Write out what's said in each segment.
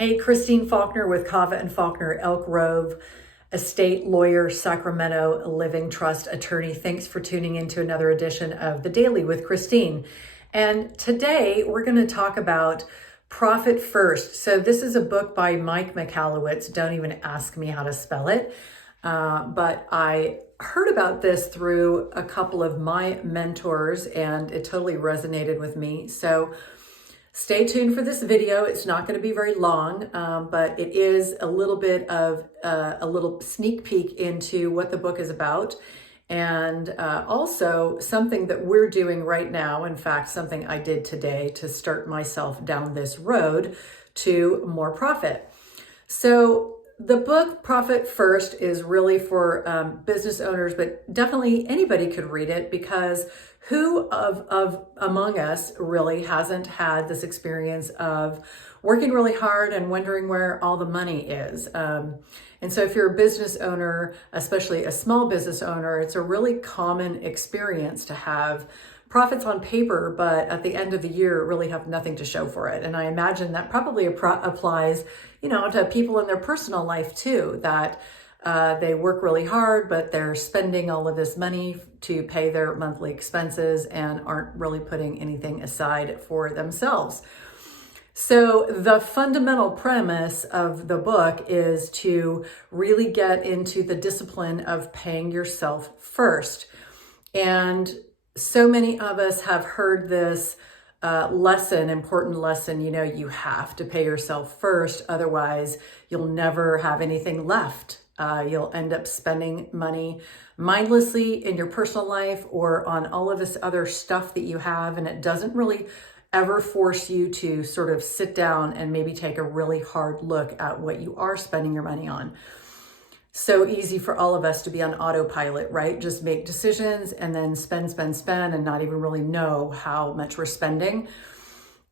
Hey, Christine Faulkner with Cava&Faulkner, Elk Grove, estate lawyer, Sacramento Living Trust attorney. Thanks for tuning into another edition of The Daily with Christine. And today we're going to talk about Profit First. So this is a book by Mike Michalowisz. Don't even ask me how to spell it. But I heard about this through a couple of my mentors and it totally resonated with me. So stay tuned for this video. It's not going to be very long, but it is a little bit of a little sneak peek into what the book is about. And also something that we're doing right now. In fact, something I did today to start myself down this road to more profit. So the book Profit First is really for business owners, but definitely anybody could read it, because who of among us really hasn't had this experience of working really hard and wondering where all the money is? And so if you're a business owner, especially a small business owner, it's a really common experience to have profits on paper, but at the end of the year really have nothing to show for it. And I imagine that probably applies, to people in their personal life too, that they work really hard, but they're spending all of this money to pay their monthly expenses and aren't really putting anything aside for themselves. So the fundamental premise of the book is to really get into the discipline of paying yourself first. And so many of us have heard this important lesson, you have to pay yourself first, otherwise you'll never have anything left. You'll end up spending money mindlessly in your personal life or on all of this other stuff that you have, and it doesn't really ever force you to sort of sit down and maybe take a really hard look at what you are spending your money on. So easy for all of us to be on autopilot, right? Just make decisions and then spend, and not even really know how much we're spending.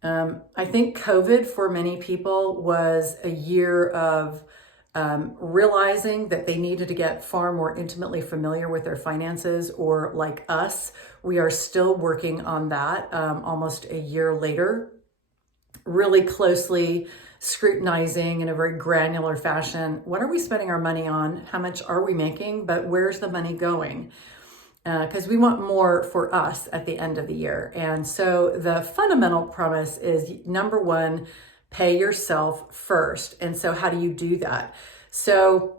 I think COVID for many people was a year of realizing that they needed to get far more intimately familiar with their finances, or like us, we are still working on that almost a year later, really closely scrutinizing in a very granular fashion, what are we spending our money on? How much are we making? But where's the money going? Because we want more for us at the end of the year. And so the fundamental premise is, number one, pay yourself first. And so how do you do that? So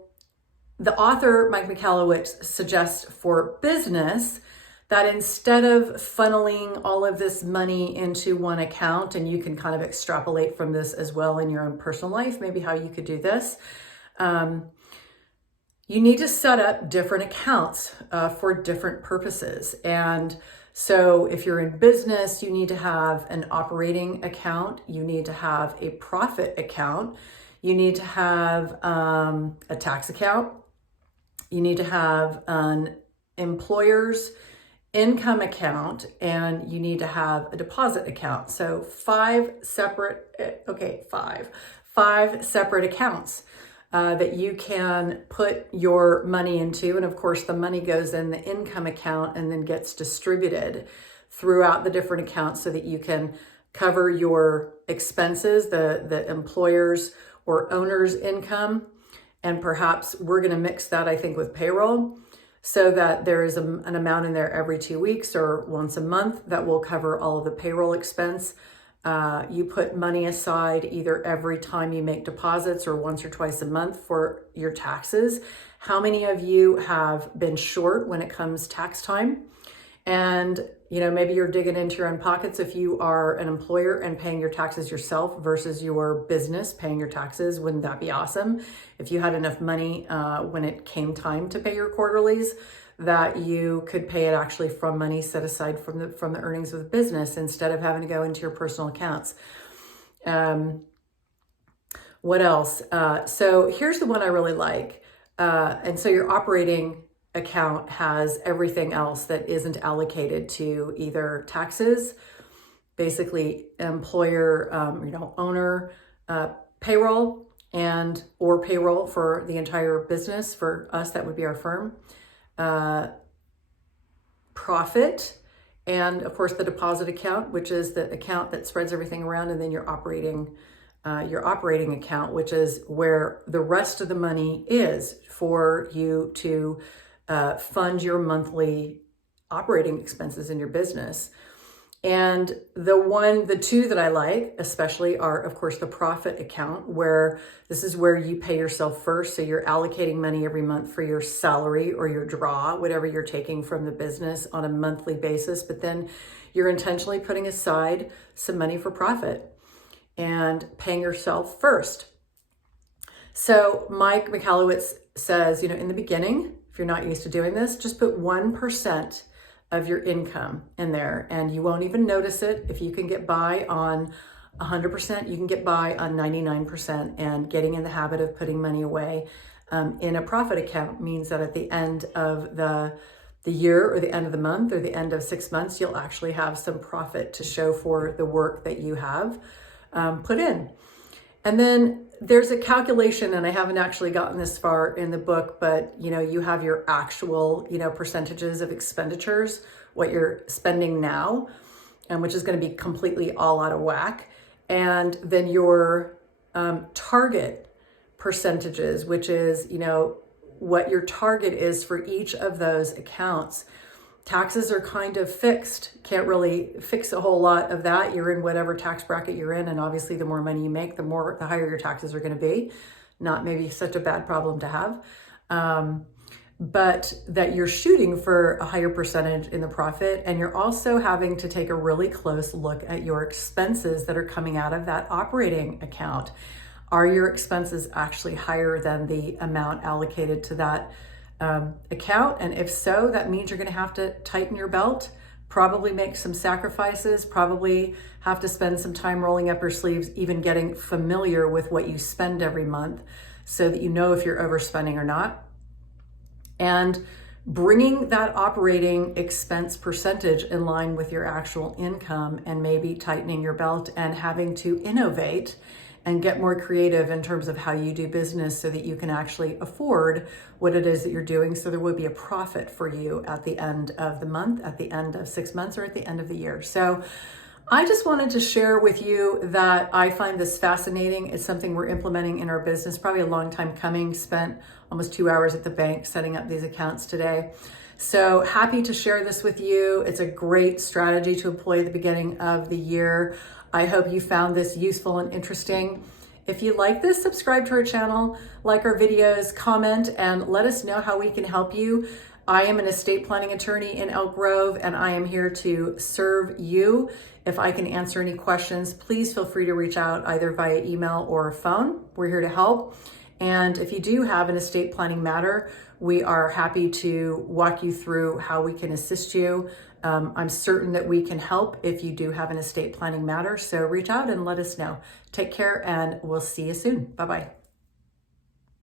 the author, Mike Michalowisz, suggests for business that instead of funneling all of this money into one account, and you can kind of extrapolate from this as well in your own personal life, maybe how you could do this, you need to set up different accounts for different purposes. And so if you're in business, you need to have an operating account, you need to have a profit account, you need to have a tax account, you need to have an employer's income account, and you need to have a deposit account. So five separate accounts that you can put your money into. And of course, the money goes in the income account and then gets distributed throughout the different accounts so that you can cover your expenses, the employer's or owner's income. And perhaps we're going to mix that, I think, with payroll, so that there is an amount in there every 2 weeks or once a month that will cover all of the payroll expense. You put money aside either every time you make deposits or once or twice a month for your taxes. How many of you have been short when it comes tax time? And maybe you're digging into your own pockets if you are an employer and paying your taxes yourself versus your business paying your taxes. Wouldn't that be awesome if you had enough money when it came time to pay your quarterlies, that you could pay it actually from money set aside from the earnings of the business instead of having to go into your personal accounts? What else? So here's the one I really like. And so your operating account has everything else that isn't allocated to either taxes, basically employer, owner, payroll, or payroll for the entire business. For us, that would be our firm. Profit, and of course the deposit account, which is the account that spreads everything around, and then your operating your operating account, which is where the rest of the money is for you to fund your monthly operating expenses in your business. And the two that I like especially are, of course, the profit account, where this is where you pay yourself first. So you're allocating money every month for your salary or your draw, whatever you're taking from the business on a monthly basis. But then you're intentionally putting aside some money for profit and paying yourself first. So Mike Michalowisz says, in the beginning, if you're not used to doing this, just put 1% of your income in there and you won't even notice it. If you can get by on 100%, you can get by on 99%. And getting in the habit of putting money away in a profit account means that at the end of the year or the end of the month or the end of 6 months, you'll actually have some profit to show for the work that you have put in. And then there's a calculation, and I haven't actually gotten this far in the book, but you have your actual, percentages of expenditures, what you're spending now, and which is going to be completely all out of whack. And then your target percentages, which is, what your target is for each of those accounts. Taxes are kind of fixed. Can't really fix a whole lot of that. You're in whatever tax bracket you're in. And obviously the more money you make, the higher your taxes are going to be. Not maybe such a bad problem to have. But that you're shooting for a higher percentage in the profit. And you're also having to take a really close look at your expenses that are coming out of that operating account. Are your expenses actually higher than the amount allocated to that account? And if so, that means you're going to have to tighten your belt, probably make some sacrifices, probably have to spend some time rolling up your sleeves, even getting familiar with what you spend every month so that you know if you're overspending or not. And bringing that operating expense percentage in line with your actual income, and maybe tightening your belt and having to innovate and get more creative in terms of how you do business so that you can actually afford what it is that you're doing. So there would be a profit for you at the end of the month, at the end of 6 months, or at the end of the year. So I just wanted to share with you that I find this fascinating. It's something we're implementing in our business, probably a long time coming. Spent almost 2 hours at the bank setting up these accounts today. So happy to share this with you. It's a great strategy to employ at the beginning of the year. I hope you found this useful and interesting. If you like this, subscribe to our channel, like our videos, comment, and let us know how we can help you. I am an estate planning attorney in Elk Grove, and I am here to serve you. If I can answer any questions, please feel free to reach out either via email or phone. We're here to help. And if you do have an estate planning matter, we are happy to walk you through how we can assist you. I'm certain that we can help if you do have an estate planning matter. So reach out and let us know. Take care, and we'll see you soon. Bye-bye.